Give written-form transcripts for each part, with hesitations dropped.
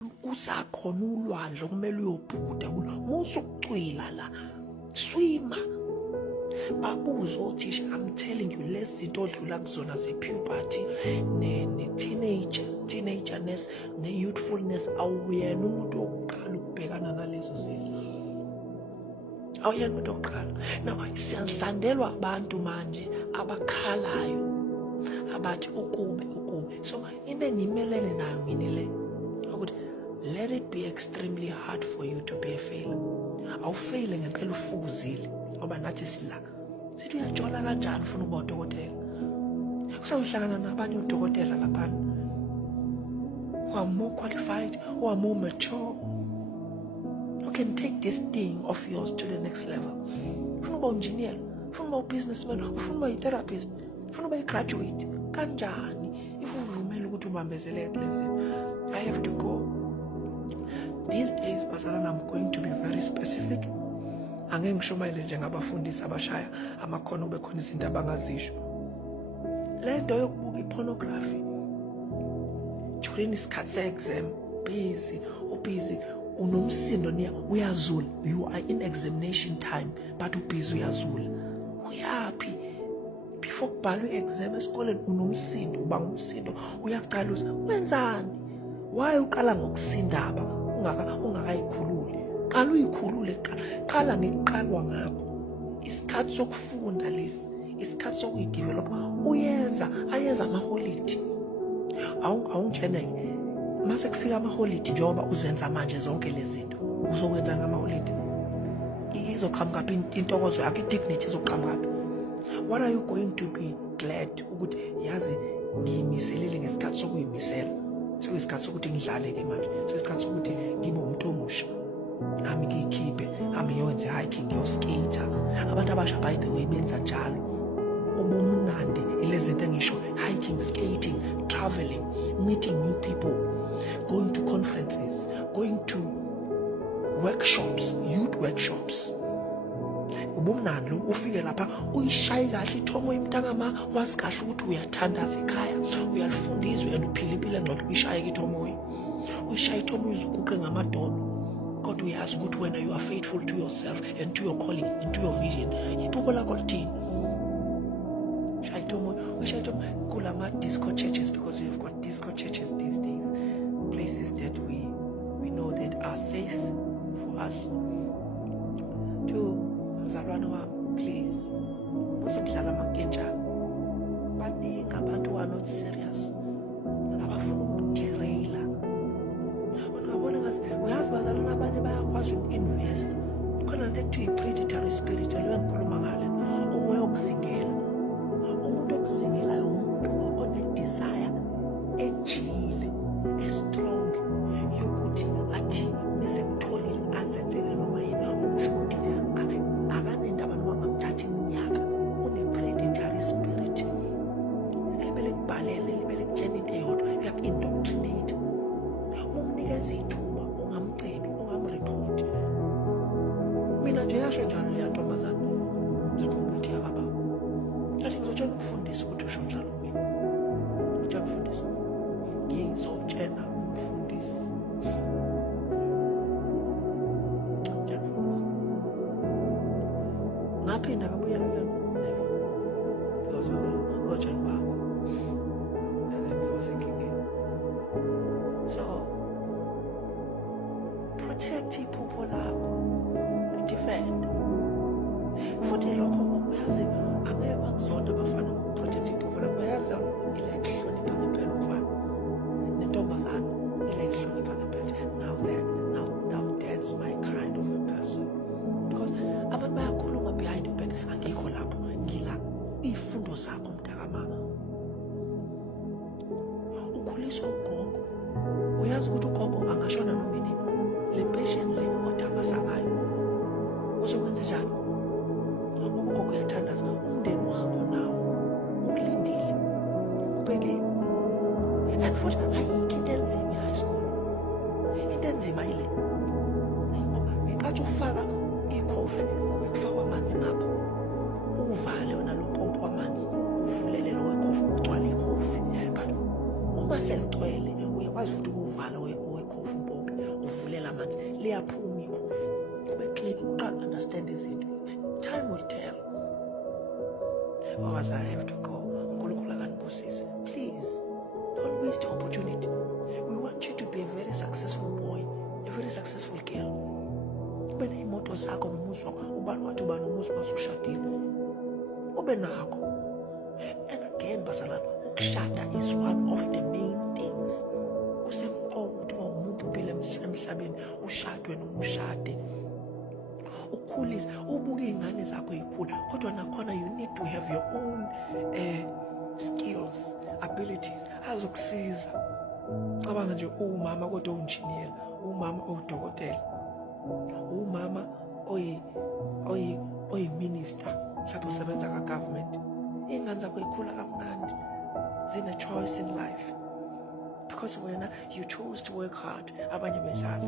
kusakhona ulwandle okumele uyobhuda kulo. Musukucwila la, swima. Babuze othisha, I'm telling you, lezi zinto odlula kuzona ze-puberty, ne-teenagerness, ne-youthfulness, awuyena umuntu wokuqala ukubhekana nalezo zinto. Awuyena umuntu wokuqala. Now, siyasandelwa abantu manje abakhalayo, abathi ukube. So, into engimelene nayo mina le, ukuthi let it be extremely hard for you to be a failure. Awufeyile ngempela ufukuzile, ngoba nathi sila. Sithi uyajola kanjani ufuna ukuba udokotela? Usawuhlangana nabanye odokotela laphana who are more qualified, who are more mature, who can take this thing of yours to the next level. Ufuna ukuba engineer, ufuna ukuba businessman, ufuna ukuba therapist, ufuna ukuba graduate. Kanjani if uvumela ukuthi ubambezeleke lezi? I have to go. These days, bazalwane, I'm going to be very specific. Angeke ngishumayele njengabafundisi abashaya amakhono kube khona izinto abangazisho. Le nto yokubuka i-pornography during isikhathi se-exam, busy, unomsindo uyazula, you are in examination time, but ubusy uyazula. Uyaphi? Before kubhalwe i-exam esikoleni unomsindo, uba ngumsindo, uyacaluza. Wenzani? Why uqala ngokusindaba ungakayikhululi? Qala uyikhulule, qala ngekuqalwa ngakho. Isikhathi sokufunda lesi, isikhathi sokuyidevelop. Ayeza amaholidi. Awungitshene mase kufika amaholidi njengoba uzenza manje zonke lezi zinto. Uzokwenza ngamaholidi. Izoqhamuka intokozo yakho, i-dignity izoqhamuka. What are you going to be glad ukuthi yazi ngiyimiselile ngesikhathi sokuyimisela? Sekuyisikhathi sokuthi ngidlale-ke manje. Sekuyisikhathi sokuthi ngibe umuntu omusha. Nami ngiyikhiphe, nami ngiyowenza hiking, ngiyoskater. Abantu abasha by the way benza njalo. Ubumnandi ilezi zinto engisho, hiking, skating, traveling, meeting new people, going to conferences, going to workshops, youth workshops. Ubumnandi lo ufike lapha uyishaye kahle ithomo imntangama, wazi kahle ukuthi uyathandaza ekhaya, uyalifundizwa and uphila impilo engcono. Uyishaye ithomo, uyishaye ithomo uyizuguqe ngamadolo. God, we ask good when you are faithful to yourself and to your calling and to your vision. Iphupho lakho lithini? Shayitomo kulama disco churches, because we have got disco churches these days, places that we know that are safe for us. Bazalwane wami, please, musokudlala amakenjana. Baningi abantu who are not serious, abafuna ukuderayila. Ungabona ngathi uyazi bazalwane abanye bayakwazi uku-invest. Khona into ekuthiwa i-predatory spiritual, bengikhuluma ngale, umoya wokuzingela. Umuntu okuzingelayo umuntu one-desire ejile, estrong, yokuthi athi mesekutholile azenzele noma yini. Okusho ukuthi akanendaba noma ngamthatha iminyaka. Une-predatory spirit elimele kubhalele, elimele kutshena into eyodwa, uyaku-indoctrinate. Umnikeza ithuba, ungamcebi, ungamreport. Mina nje yasho njalo leya ntombazane, ngizokhumbula ukuthi yakababa. Ngathi ngizotshela umfundisi ukuthi usho njalo mina. Ngitshela umfundisi. Ngizotshela umfundisi. Ngaphinda ngabuyela kuyona. Because ngizotshela baba. And then ngizosenkingeni. So, protect iphupho lakho. Defend. Futhi lokho uyazi angeke bakuzonda abafana ngokuprotect iphupho lakho. Uyazi la ile kuhlonipha ngempela umfana nentombazane, ile kuhlonipha ngempela. Now that's my kind of a person. Because abantu bayakhuluma behind your back, angikho lapho, ngila izifundo zakho mntakama. Ukhuliswa ugogo, uyazi ukuthi ugogo angashona noma nini. Le passion le othambasa ngayo uzokwenza njani? Ugogo uyathandaza, umndeni wakho nawo ukulindile, ubhekiwe. And futhi ayikho into enzima e-high school. Into enzima ile ngenkathi ufaka ikhofi, kube kufakwa amanzi ngapha, uvale wona lo mpompo wamanzi, uvulele lo wekhofi, kugcwale ikhofi. But uma seligcwele uyakwazi futhi ukuvala wekhofi. manje liyaphuma ikhofi kube clear uqala understand izinto. Time will tell. Otherwise I have to go. uNkulunkulu akanibusise. Please don't waste the opportunity. We want you to be a very successful boy, a very successful girl. Ube neimoto zakho nomuzi wakho, ubani wathi uba nomuzi masushadile, ube nakho. And again bazalwane, ukushada is one of the main things. Kusemqoka ukuthi uma umuntu uphila emhlabeni ushadwe noma ushade, ukhulise, ubuke iy'ngane zakho yikhula. Kodwa nakhona you need to have your own skills, abilities azokusiza. Cabanga nje umama kodwa uwunjiniyela, umama owudokotela, umama oyi-minister, mhlawumbe usebenza ka-government. Iy'ngane zakho yikhula kamnandi, zine choice in life because wena you chose to work hard. Abanye bedlala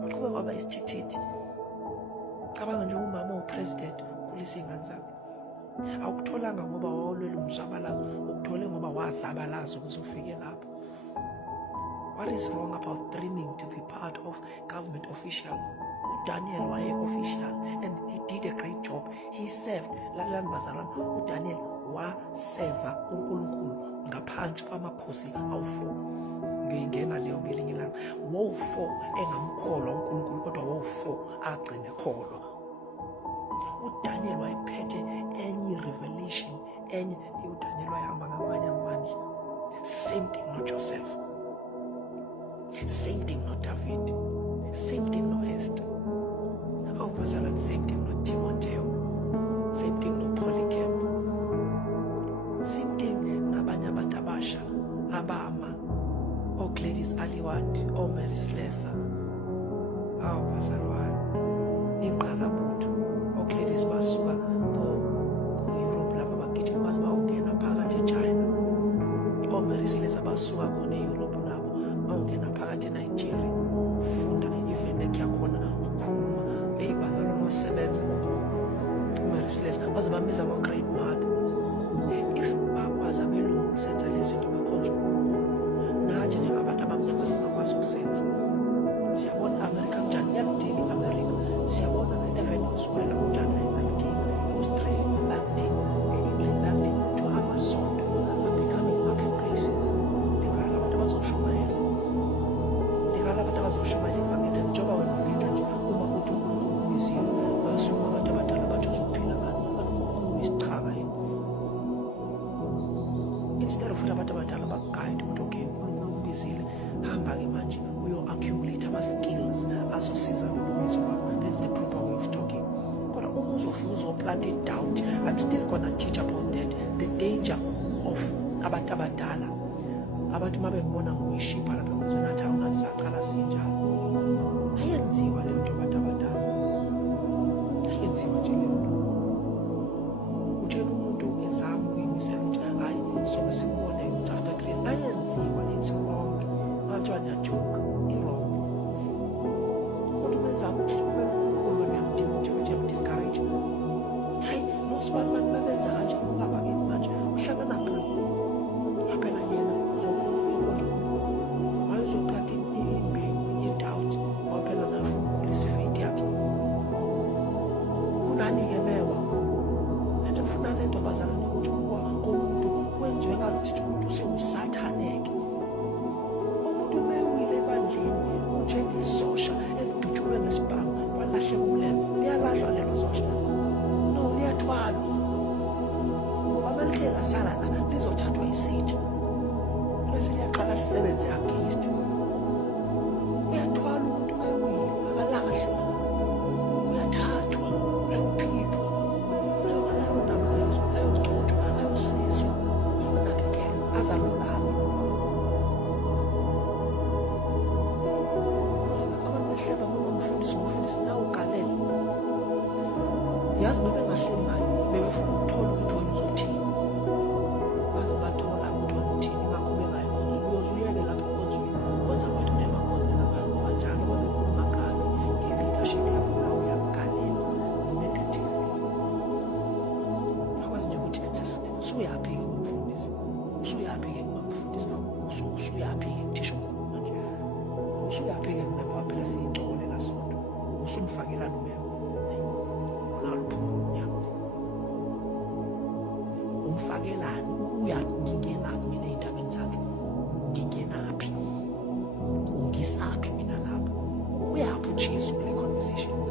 baqhubeka kwaba isithithithi. Cabanga nje umama opresident ukhulisa iy'ngane zakhe. Awukutholanga ngoba wawulwela umzabalazo, ukuthole ngoba wazabalaza ukuze ufike lapho. What is wrong about dreaming to be part of government officials? Daniel was an official and he did a great job. He served. Lalani bazalwane, uDaniel waseva uNkulunkulu ngaphansi kwamakhosi awu-4. Ngiyingena leyo ngelinye ilanga. Wawu-4 engamkholwa uNkulunkulu kodwa wawu-4 agcine ekholwa. uDaniel wayephethe enye revelation, enye uDaniel wayehamba ngamanye amandla. Same thing not Joseph. Same thing not David. Same thing no Esther. Oh bazalwane, same thing no Timotheo. Same thing no Polycarp. Same thing nabanye abantu abasha abama Gladys Aliwat, Mary Slessor. Awu bazalwane, ingqalabutho Gladys basuka ko-Europe lapha bagijima baze bawungena phakathi eChina. Mary Slessor basuka kone-Europe nabo bawungena phakathi eNigeria. Ufunda i-Venek yakhona ukhuluma bazalwane osebenza Mary Slessor baze bambiza ngo-Great Mother. If bakwazi abelungu ukusenza lezi zinto bekhonza uNkulunkulu, nathi njengabantu abamnyama singakwazi ukusenza. Siyabona i-Amerika kunjani, iyakudinga i-Amerika. Siyabona eVenezuela kunjani, bayakudinga. Australia bayakudinga, e-England bayakudinga. To amasonto are becoming marketplaces. Dingala abantu abazoshumayela, dingala abantu abazoshumayela ivangeli. Njengoba wena uvinjwa nje uma uthi uNkulunkulu ubizile, basukuma abantu abadala bathi uzophila ngani, uNkulunkulu uyisichaka yini. Instead of ukuthi abantu abadala bakugayide ukuthi okay uNkulunkulu umbizile, hamba-ke manje uyo-accumulate ama-skills azosiza lokubiza kwakho. That's the proper way of talking. Kodwa uma uzofika uzoplant i-doubt, I'm still gonna teach about that, the danger of abantu abadala. Abantu uma bengibona ngoyishipha lapha ekhosini athi awunathi saqala sinjalo. Ayenziwa leyo nto abantu abadala, ayenziwa nje leyo nto. Utshela umuntu ezama ukuyimisela ukuthi hayi soke sikubone ukuthi after 3 years ayenziwa. It's wrong. Bathiwa niyajoka, i-wrong. Kodwa ubezama ukusukela uNkulunkulu niyamdinga ukuthi uyam-discourage. Hayi nosibani bantu bebenza kanje, ungaba-ke manje uhlangana ngalo. Ngaphela yena wayezoplanta imbewu ye-doubt, waphela nafuna ukukhulisa ifaith yakhe. Kunani-ke mewa and ufuna le nto bazalwane ukuthi ukuwa komuntu kwenziwe ngazithi umuntu usewusathaneke. Umuntu mewile ebandleni unjengesosha elidutshulwe ngesibhamu kwalahleka umlenze, liyalahlwa lelo sosha. No, liyathwalwa ngoba melikhe lasala la lizothathwa isitsha bese liyaqala lisebenze against. Uyathwala umuntu mewile, akalahlwa, uyathathwa, uyawuphipha, ayogcotshwa, ayosizwa, ayonakekelwa, azalulama. Abantu behleba ngoba umfundisi nawe ugalele. Yazi bebengahleli ngayo, bebefuna ukuthola ukuthi wena uzothini. Baze bathola ukuthi wena uthini, ngakho bengayikhonzi. Uyoze uyeke lapho ekhonzweni, khonza abantu bengakhonzi lapho. Ngoba njalo babekhuluma ngabe nge-leadership yakho nawe uyagalela negatively. Akwazi nje ukuthi usuyaphi-ke umfundisi, usuyaphi-ke kumamfundisi, usuyaphi-ke kuthisha omkhulu manje, usuyaphi-ke kunapho phela siyitole la. usumfakelani umema ungaluphuma umnyango umfakelani ngingenaphi mina ey'ntabeni zakhe ngingenaphi ungisaphi mina lapho uyaphi uJesu kule conversation